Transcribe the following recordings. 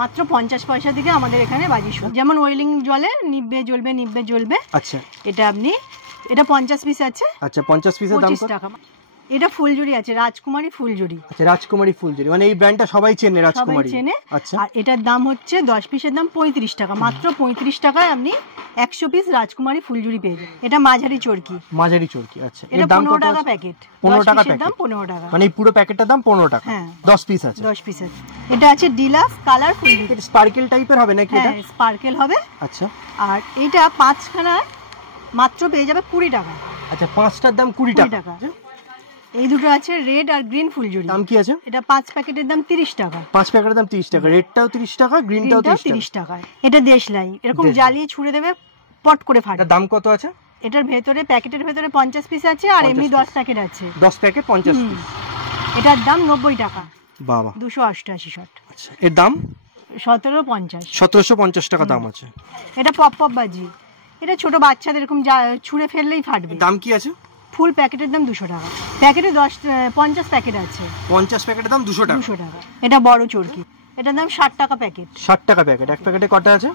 মাত্র 50 পয়সা থেকে আমাদের এখানে বাজি শুরু। যেমন ওয়েলিং জলে নিব্বে জ্বলবে। আচ্ছা, এটা আপনি এটা 50 পিস আছে। আচ্ছা, 50 পিসের দাম 25 টাকা। এটা ফুলজুরি আছে, রাজকুমারী ফুলজুরি। আচ্ছা, রাজকুমারী ফুলজুরি, মানে এই ব্র্যান্ডটা সবাই চেনে, রাজকুমারী চেনে। আচ্ছা, আর এটার দাম হচ্ছে 10 পিসের দাম 35 টাকা। মাত্র 35 টাকায় আপনি 100 পিস রাজকুমারী ফুলজুরি পেয়ে যাবেন। এটা মাঝারি চরকি। আচ্ছা, এর দাম 15 টাকা প্যাকেট। 15 টাকা প্যাকেট, দাম 15 টাকা, মানে এই পুরো প্যাকেটটার দাম 15 টাকা। হ্যাঁ, 10 পিস আছে। 10 পিস আছে। এটা আছে ডিলাক্স কালার ফুলজুরি, এটা স্পার্কেল টাইপের হবে নাকি? এটা স্পার্কেল হবে। আচ্ছা, আর এটা 5খানা মাত্র পেয়ে যাবে 20 টাকা। আচ্ছা, 5টার দাম 20 টাকা। এই দুটো আছে রেড আর গ্রিন ফুলজুরি, দাম কি আছে? এটা 5 প্যাকেটের দাম 30 টাকা। 5 প্যাকেটের দাম 30 টাকা, রেডটাও 30 টাকা, গ্রিনটাও 30 টাকা। এটা দেশলাই, এরকম জ্বালিয়ে ছুঁড়ে দেবে, পট করে ফাটে। এটা দাম কত আছে? এটার ভেতরে প্যাকেটের ভেতরে 50 পিস আছে, আর এমনি 10 প্যাকেট আছে। 10 প্যাকেট 50 পিস। এটার দাম 90 টাকা। বাবা, 288 শট। আচ্ছা, এর দাম 1750 টাকা দাম আছে। এটা পপ বাজি, এটা ছোট বাচ্চাদের এরকম ছুঁড়ে ফেললেই ফাটবে। দাম কি আছে? ফুল প্যাকেটের দাম 200 টাকা। প্যাকেটে 50 প্যাকেট আছে। 50 প্যাকেটের দাম 200 টাকা। 200 টাকা। এটা বড় চরকি, এটার দাম 60 টাকা প্যাকেট। 60 টাকা প্যাকেট। এক প্যাকেটে কটা আছে?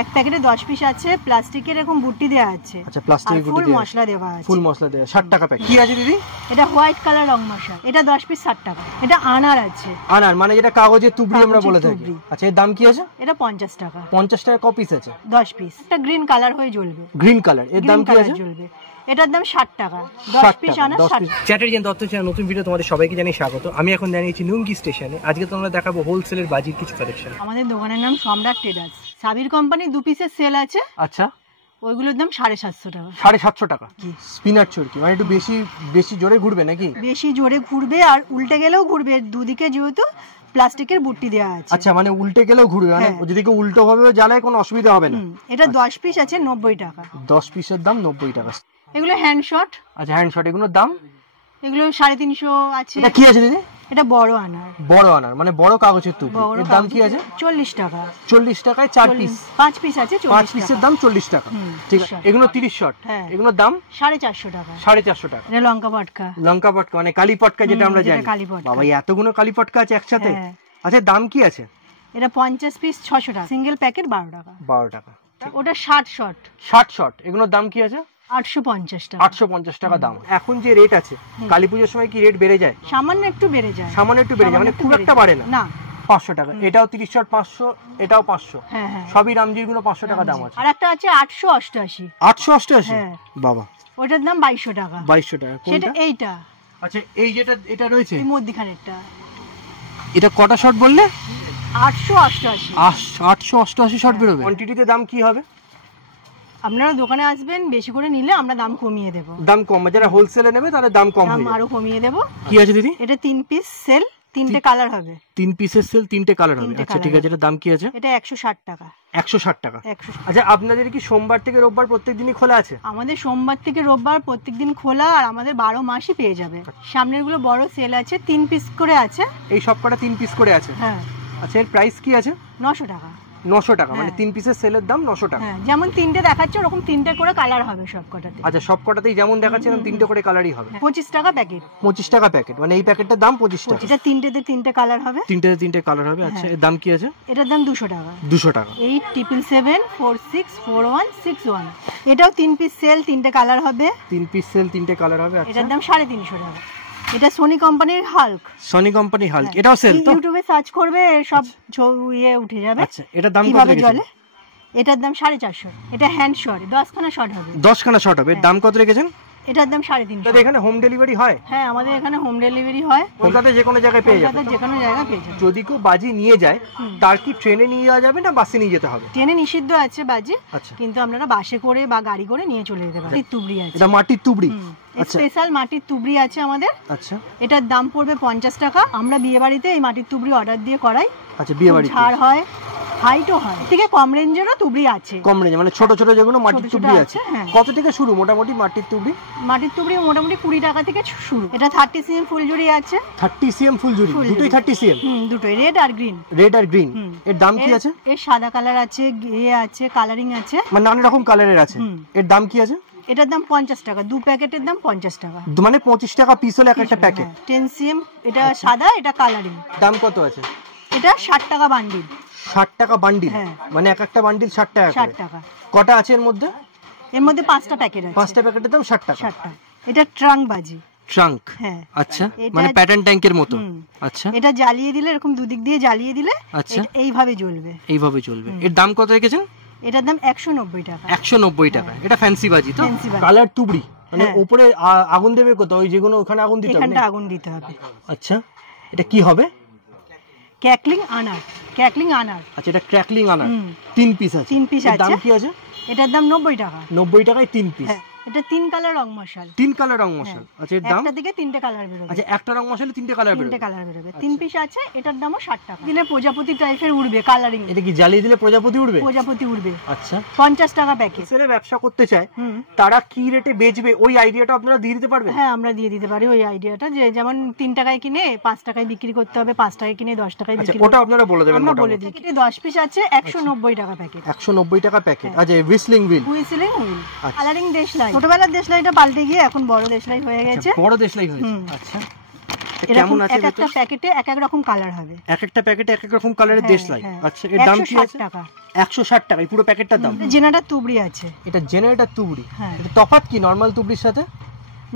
এক প্যাকেটে 10 পিস আছে, প্লাস্টিকের এরকম বুটি দেওয়া আছে। আচ্ছা, প্লাস্টিকের বুটি দেওয়া, ফুল মশলা দেওয়া আছে। ফুল মশলা দেওয়া 60 টাকা প্যাকেট। কি আছে দিদি? এটা হোয়াইট কালার রং মশলা, এটা 10 পিস 60 টাকা। এটা আনার আছে। আনার মানে যেটা কাগজের তুবড়ি আমরা বলে থাকি। আচ্ছা, এর দাম কি আছে? এটা 50 টাকা। 50 টাকা ক পিস আছে? 10 পিস। এটা গ্রিন কালার হয়ে জ্বলবে। গ্রিন কালার, এর দাম কি আছে? জ্বলবে, এটার দাম 60 টাকা। 10 পিস আনার 60। চ্যাটার্জি দত্ত চ্যানেল নতুন ভিডিও তোমাদের সবাইকে জানাই স্বাগত। আমি এখন দাঁড়িয়েছি নুঙ্গি স্টেশনে। আজকে তোমরা দেখাবো হোলসেলের বাজির কিছু কালেকশন। আমাদের দোকানের নাম সম্রাট ট্রেডার্স। সাবির কোম্পানি 2 পিসের সেল আছে। আচ্ছা, ওইগুলোর দাম 750 টাকা। 750 টাকা। কি স্পিনার চরকি, মানে একটু বেশি জোরে ঘুরবে নাকি? বেশি জোরে ঘুরবে, আর উল্টে গেলেও ঘুরবে। দুদিকে যেহেতু প্লাস্টিকের বুটি দেওয়া আছে। আচ্ছা, মানে উল্টে গেলেও ঘুরবে, মানে যদি কেউ উল্টো ভাবে জ্বালায় কোনো অসুবিধা হবে না। এটা 10 পিস আছে 90 টাকা। 10 পিসের দাম 90 টাকা। এগুলো হ্যান্ড শট। আচ্ছা, হ্যান্ড শট, এগুলোর দাম? এগুলো 350 আছে। এটা কি আছে দিদি? এটা বড় আনার। বড় আনার মানে বড় কাগজের টুকরো, এর দাম কি আছে? 40 টাকা। 40 টাকায় 4 পিস। 5 পিস আছে 40 টাকা। 5 পিসের দাম 40 টাকা। ঠিক আছে, এগুলো 30 শট। এগুলোর দাম 450 টাকা। 450 টাকা। এটা লঙ্কা পটকা, মানে কালী পটকা যেটা আমরা জানি। বাবা, এতগুলো কালী পটকা আছে একসাথে। আচ্ছা, দাম কি আছে? এটা 50 পিস 600 টাকা। সিঙ্গেল প্যাকেট 12 টাকা। 12 টাকা। ওটা 60 শট। 60 শট, এগুলোর দাম কি আছে? 850 টাকা। 850 টাকা দাম। এখন যে রেট আছে, কালী পুজোর সময় কি রেট বেড়ে যায়? সামান্য একটু বেড়ে যায়। মানে খুব একটা বাড়ে না। না, 500 টাকা। এটাও 30 শট 500, এটাও 500। সবই রামজির গুলো 500 টাকা দাম আছে। আর একটা আছে 888। 888? বাবা, ওটার দাম 2200 টাকা। 2200 টাকা। সেটা এইটা। আচ্ছা, এই যেটা এটা রয়েছে এই মধ্যখানেরটা, এটা কটা শট বললে? 888। 888 শট বেরোবে। কোয়ান্টিটিতে দাম কি হবে? আপনারা দোকানে আসবেন, বেশি করে নিলে আমরা দাম কমিয়ে দেব। দাম কম, যারা হোলসেলে নেবে তাহলে দাম কম হবে, আরো কমিয়ে দেব। কি আছে দিদি? এটা 3 পিস সেল, 3টে কালার হবে। 3 পিসের সেল, 3টে কালার হবে। আচ্ছা, ঠিক আছে, এটার দাম কি আছে? এটা 160 টাকা। 160 টাকা। আচ্ছা, আপনাদের কি সোমবার থেকে রোববার প্রত্যেকদিনই খোলা আছে? আমাদের সোমবার থেকে রোববার প্রত্যেকদিন খোলা, আর আমাদের 12 মাসই পেয়ে যাবে। সামনের গুলো বড় সেল আছে, 3 পিস করে আছে। এই সবকটা 3 পিস করে আছে? হ্যাঁ। আচ্ছা, এর প্রাইস কি আছে? 900 টাকা। 900 টাকা, মানে 3 পিসের সেলের দাম 900 টাকা। যেমন 3টে দেখাচ্ছে ওরকম 3টে করে কালার হবে সবকটাতে। আচ্ছা, সবকটাতেই যেমন দেখাচ্ছে এরকম 3টে করে কালারই হবে। 25 টাকা প্যাকেট। 25 টাকা প্যাকেট, মানে এই প্যাকেটটার দাম 25 টাকা। এটা 3টেতে 3টে কালার হবে। 3টেতে 3টে কালার হবে। আচ্ছা, এর দাম কি আছে? এটার দাম 200 টাকা। 200 টাকা। 8777464161। এটাও 3 পিস সেল, 3টে কালার হবে। 3 পিস সেল, 3টে কালার হবে। আচ্ছা, এটার দাম 350 টাকা। এটা সোনি কোম্পানির হাল্ক। এটাও সেল তো? ইউটিউবে সার্চ করবে, সব ইয়ে উঠে যাবে। আচ্ছা, এটার দাম কত রেখেছেন? এটার দাম 450। এটা হ্যান্ড শট, 10 খানা শট হবে। 10 খানা শট হবে। এর দাম কত রেখেছেন? এটার দাম 350 টাকা। এখানে হোম ডেলিভারি হয়? হ্যাঁ, আমাদের এখানে হোম ডেলিভারি হয়। কলকাতায় যে কোনো জায়গায় পেয়ে যাবে? যে কোনো জায়গায় পেয়ে যাবে। যদি কেউ বাজি নিয়ে যায়, তার কি ট্রেনে নিয়ে যাওয়া যাবে না বাসে নিয়ে যেতে হবে? ট্রেনে নিষিদ্ধ আছে বাজি। আচ্ছা, কিন্তু আপনারা বাসে করে বা গাড়ি করে নিয়ে চলে যেতে পারেন। তুবড়ি আছে। এটা মাটির তুবড়ি? স্পেশাল মাটির তুবড়ি আছে আমাদের। আচ্ছা, এটার দাম পড়বে 50 টাকা। আমরা বিয়ে বাড়িতে এই মাটির তুবড়ি অর্ডার দিয়ে করাই। আচ্ছা, বিয়ে বাড়িতে ছাড় হয়, হাইটও হয়। থেকে কম রেঞ্জেরও তুবড়ি আছে। কম রেঞ্জ মানে ছোট ছোট যেগুলো মাটির তুবড়ি আছে। কত থেকে শুরু মোটামুটি মাটির তুবড়ি? মাটির তুবড়ি মোটামুটি 20 টাকা থেকে শুরু। এটা 30 সিএম ফুলঝুরি আছে। 30 সিএম ফুলঝুরি, দুটোই 30 সিএম? দুটোই, রেড আর গ্রিন। এর দাম কি আছে? এর সাদা কালার আছে, গ্রে আছে, কালারিং আছে, মানে নানা রকম কালারের আছে। এর দাম কি আছে? এটার দাম 50 টাকা। 2 প্যাকেটের দাম 50 টাকা, মানে 25 টাকা পিস হলো একটা প্যাকেট। 10 সিএম, এটা সাদা, এটা কালারিং। দাম কত আছে? এটা 60 টাকা বান্ডিল। 60 টাকা বান্ডিল, হ্যাঁ। মানে এক একটা বান্ডিল 60 টাকা 60 টাকা। কটা আছে এর মধ্যে? এর মধ্যে 5টা প্যাকেট আছে। 5টা প্যাকেটের দাম 60 টাকা। 60 টাকা। এটা ট্রাঙ্ক বাজি। ট্রাঙ্ক, হ্যাঁ। আচ্ছা, মানে প্যাটার্ন ট্যাঙ্কের মতো। আচ্ছা, এটা জ্বালিয়ে দিলে এরকম দুদিক দিয়ে জ্বালিয়ে দিলে আচ্ছা এইভাবে জ্বলবে। এইভাবে জ্বলবে। এর দাম কত রেখেছেন? এটার দাম 190 টাকা। 190 টাকা। এটা ফ্যান্সি বাজি তো? কালার তুবড়ি, মানে উপরে আগুন দেবে কোথাও? ওই যেগুলো ওখানে আগুন দিতে হবে? এখানটা আগুন দিতে হবে। আচ্ছা, এটা কি হবে? ক্র্যাকলিং আনার। ক্র্যাকলিং আনার। আচ্ছা, এটা ক্র্যাকলিং আনার 3 পিস আছে। 3 পিস আছে। দাম কি আছে? এটার দাম 90 টাকা। 90 টাকায় 3 পিস। এটা 3 কালার রং মশাল। 3 কালার রং মশাল। আচ্ছা, এর দাম? একটা থেকে 3টে কালার বেরোবে। আচ্ছা, একটা রং মশালে 3টে কালার বেরোবে। 3টে কালার বেরোবে। 3 পিস আছে। এটার দামও 60 টাকা। দিলে প্রজাপতি টাইপের উড়বে কালারিং। এটা কি জ্বালিয়ে দিলে প্রজাপতি উঠবে? প্রজাপতি উড়বে। আচ্ছা, 50 টাকা প্যাকেট। সেলে ব্যবসা করতে চায় তারা কি রেটে বেচবে ওই আইডিয়াটা আপনারা দিয়ে দিতে পারবেন? হ্যাঁ, আমরা দিয়ে দিতে পারি ওই আইডিয়াটা, যে যেমন 3 টাকায় কিনে 5 টাকায় বিক্রি করতে হবে, 5 টাকায় কিনে 10 টাকায় বিক্রি। ওটা আপনারা বলে দেবেন? আমরা বলে দিই। 10 পিস আছে 190 টাকা প্যাকেট। 190 টাকা প্যাকেট। আচ্ছা, whistling wheel. Whistling wheel. Colouring দেশলাই। ছোটবেলার দেশলাইটা পাল্টে গিয়ে এখন বড় দেশলাই হয়ে গেছে। বড় দেশলাই হয়েছে। আচ্ছা, কেমন আছে? একটা প্যাকেটে এক এক রকম কালার হবে। এক একটা প্যাকেটে এক এক রকম কালারের দেশলাই। আচ্ছা, এর দাম কি আছে? 160 টাকা। 160 টাকা এই পুরো প্যাকেটটার দাম। জেনারেটর তুবড়ি আছে। এটা জেনারেটর তুবড়ি। এটা তফাৎ কি নরমাল তুবড়ির সাথে?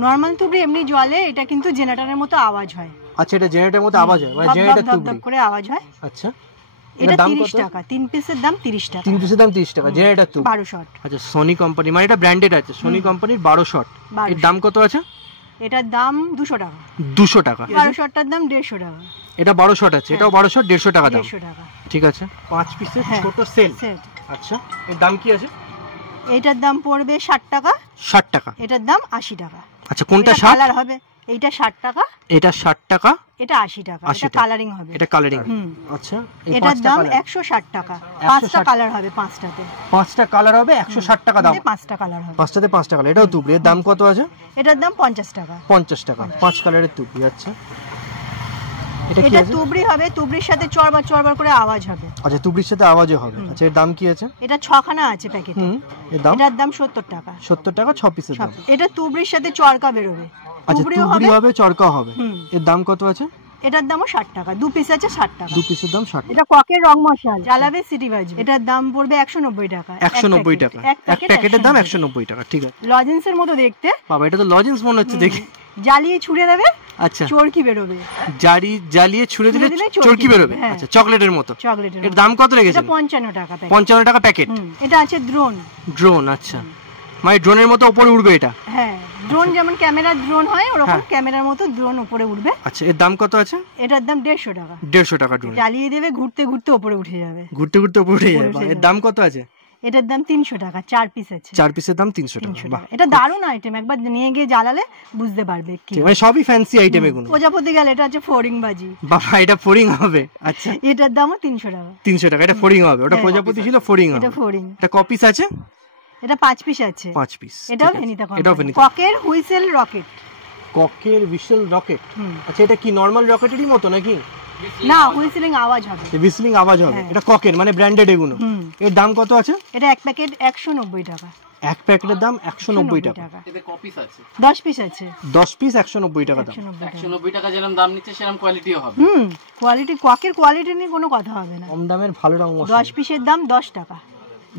নরমাল তুবড়ি এমনি জ্বলে, এটা কিন্তু জেনারেটরের মতো আওয়াজ হয়। আচ্ছা, এটা জেনারেটরের মতো আওয়াজ হয়, মানে জেনারেটর তুবড়ি করে আওয়াজ হয়। আচ্ছা, এটা 30 টাকা। 3 পিসের দাম 30 টাকা। 3 পিসের দাম 30 টাকা। জেনারেটর তুবড়ি 12 শট। আচ্ছা, সোনি কোম্পানি, মানে এটা ব্র্যান্ডেড আছে। সোনি কোম্পানির 12 শট। এর দাম কত আছে? এটার দাম 200 টাকা। 200 টাকা। 12 শটটার দাম 150 টাকা। এটা 12 শট আছে, এটাও 12 শট, 150 টাকা দাম। 150 টাকা। ঠিক আছে, 5 পিসের ছোট সেল। আচ্ছা, এর দাম কি আছে? এটার দাম পড়বে 60 টাকা। 60 টাকা। এটার দাম 80 টাকা। আচ্ছা, কোনটা 60? কালার হবে। এইটা 60 টাকা। এটা 60 টাকা। এটা 80 টাকা। এটা কালারিং হবে। এটা কালারিং। আচ্ছা, এটার দাম 160 টাকা। 5টা কালার হবে 5টাতে। 5টা কালার হবে 160 টাকা দাম। 5টা কালার হবে। 5টাতে 5টা কালার। এটাও তুবড়ি। এর দাম কত আছে? এটার দাম 50 টাকা। 50 টাকা 5 কালারের তুবড়ি। আচ্ছা, এটা তুবড়ি হবে, তুবড়ির সাথে চড়বার চড়বার করে আওয়াজ হবে। আচ্ছা, তুবড়ির সাথে আওয়াজও হবে। আচ্ছা, এর দাম কি আছে? এটা 6খানা আছে প্যাকেটে। এটার দাম 70 টাকা। 70 টাকা 6 পিসের দাম। এটা তুবড়ির সাথে চড়কা বেরোবে। আচ্ছা, তুবড়ি হবে, চড়কা হবে। এর দাম কত আছে? এটার দামও 60 টাকা। 2 পিস আছে 60 টাকা। 2 পিসের দাম 60 টাকা। এটা ককের রং মশাল, জ্বালাবে সিটি বাজবে। এটার দাম পড়বে 190 টাকা। 190 টাকা। এক প্যাকেটের দাম 190 টাকা। ঠিক আছে। লজেন্সের মতো দেখতে। বাবা, এটা তো লজেন্স মনে হচ্ছে দেখে। জ্বালিয়ে ছুঁড়ে দেবে। আচ্ছা, চরকি বেরোবে। জ্বালিয়ে ছুঁড়ে দিলে চরকি বেরোবে। আচ্ছা, চকলেটের মতো। চকলেটের। এর দাম কত রেখেছেন? এটা 55 টাকা প্যাকেট। 55 টাকা প্যাকেট। এটা আছে ড্রোন। ড্রোন, আচ্ছা, মানে ড্রোনের মতো উপরে উড়বে এটা? হ্যাঁ, ড্রোন যেমন ক্যামেরার ড্রোন হয় ওরকম ক্যামেরার মতো ড্রোন উপরে উঠবে। আচ্ছা, এর দাম কত আছে? এটার দাম 150 টাকা। 150 টাকা ড্রোন। জ্বালিয়ে দেবে, ঘুরতে ঘুরতে উপরে উঠে যাবে। ঘুরতে ঘুরতে উপরে উঠে যাবে। এর দাম কত আছে? এটার দাম 300 টাকা। 4 পিস আছে। 4 পিসের দাম 300 টাকা। বাহ, এটা দারুণ আইটেম। একবার নিয়ে গিয়ে জ্বালালে বুঝতে পারবে কি। মানে সবই ফ্যান্সি আইটেম এগুলো। প্রজাপতি গেলে এটা আছে ফোরিং বাজি। বাবা, এটা ফোরিং হবে? আচ্ছা, এটার দামও 300 টাকা। 300 টাকা। এটা ফোরিং হবে। ওটা প্রজাপতি ছিল, ফোরিং হবে। এটা ফোরিং। এটা ক পিস আছে? এটা 5 পিস আছে। 5 পিস। এটাও ভেনিতা কোম্পানি। এটাও ভেনিতা। ককের হুইসেল রকেট। ককের হুইসেল রকেট। আচ্ছা, এটা কি নরমাল রকেটেরই মতো নাকি? না, হুইসেলিং আওয়াজ হবে। হুইসলিং আওয়াজ হবে। এটা ককের, মানে ব্র্যান্ডেড এগুলো। এর দাম কত আছে? এটা এক প্যাকেট 190 টাকা। এক প্যাকেটের দাম 190 টাকা। এতে ক পিস আছে? 10 পিস আছে। 10 পিস 190 টাকা দাম। 190 টাকা যেরকম দাম নিচ্ছে সেরকম কোয়ালিটিও হবে। কোয়ালিটি, ককের কোয়ালিটি নিয়ে কোনো কথা হবে না। কম দামের ভালো রং মশলা। 10 পিসের দাম 10 টাকা।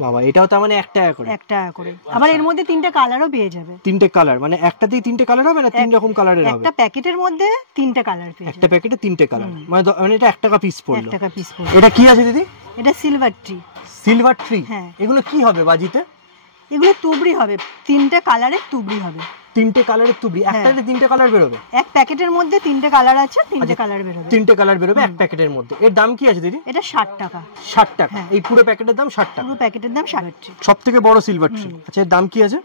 বাবা, এটাও তার মানে 1 টাকা করে? 1 টাকা করে। আবার এর মধ্যে 3টে কালারও পেয়ে যাবে। 3টে কালার, মানে একটাতেই 3টে কালার হবে না 3 রকম কালারের হবে? একটা প্যাকেটের মধ্যে 3টে কালার পেয়ে যাবে। একটা প্যাকেটে 3টে কালার, মানে এটা 1 টাকা পিস পড়লো। 1 টাকা পিস পড়লো। এটা কি আছে দিদি? এটা সিলভার ট্রি। Silver tree? হ্যাঁ। এগুলো কি হবে বাজিতে? এগুলো তুবড়ি হবে। 3টে কালারের তুবড়ি হবে। 3টে কালারের তুবড়ি? একটাতে 3টে কালার বেরোবে? এক প্যাকেটের মধ্যে 3টে কালার আছে, 3টে কালার বেরোবে। 3টে কালার বেরোবে এক প্যাকেটের মধ্যে। এর দাম কি আছে দিদি? এটা 60 টাকা। 60 টাকা। এই পুরো প্যাকেটের দাম 60 টাকা। পুরো প্যাকেটের দাম 60 টাকা। সবথেকে বড় সিলভার ট্রি। আচ্ছা, এর দাম কি আছে?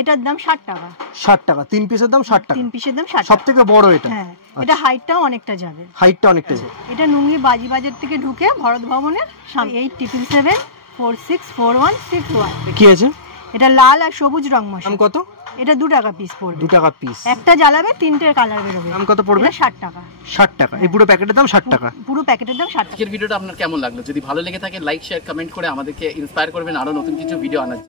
এটার দাম 60 টাকা। 60 টাকা। 3 পিসের দাম 60 টাকা। 3 পিসের দাম 60 টাকা। সবথেকে বড় এটা? হ্যাঁ। এটা হাইটটাও অনেকটা যাবে। হাইটটা অনেকটা যাবে। এটা নুঙ্গি বাজি বাজার থেকে ঢুকে ভরত ভবনের সামনে। 8777464161। কি আছে? এটা লাল আর সবুজ রং মশলা। দাম কত? এটা 2 টাকা পিস পড়বে। 2 টাকা পিস। একটা জ্বালাবে 3টে কালার বেরোবে। দাম কত পড়বে? এটা 60 টাকা। 60 টাকা। এই পুরো প্যাকেটের দাম 60 টাকা। পুরো প্যাকেটের দাম 60 টাকা। আজকের ভিডিওটা আপনার কেমন লাগলো? যদি ভালো লেগে থাকে লাইক শেয়ার কমেন্ট করে আমাদেরকে ইন্সপায়ার করবেন আরো নতুন কিছু ভিডিও আনার।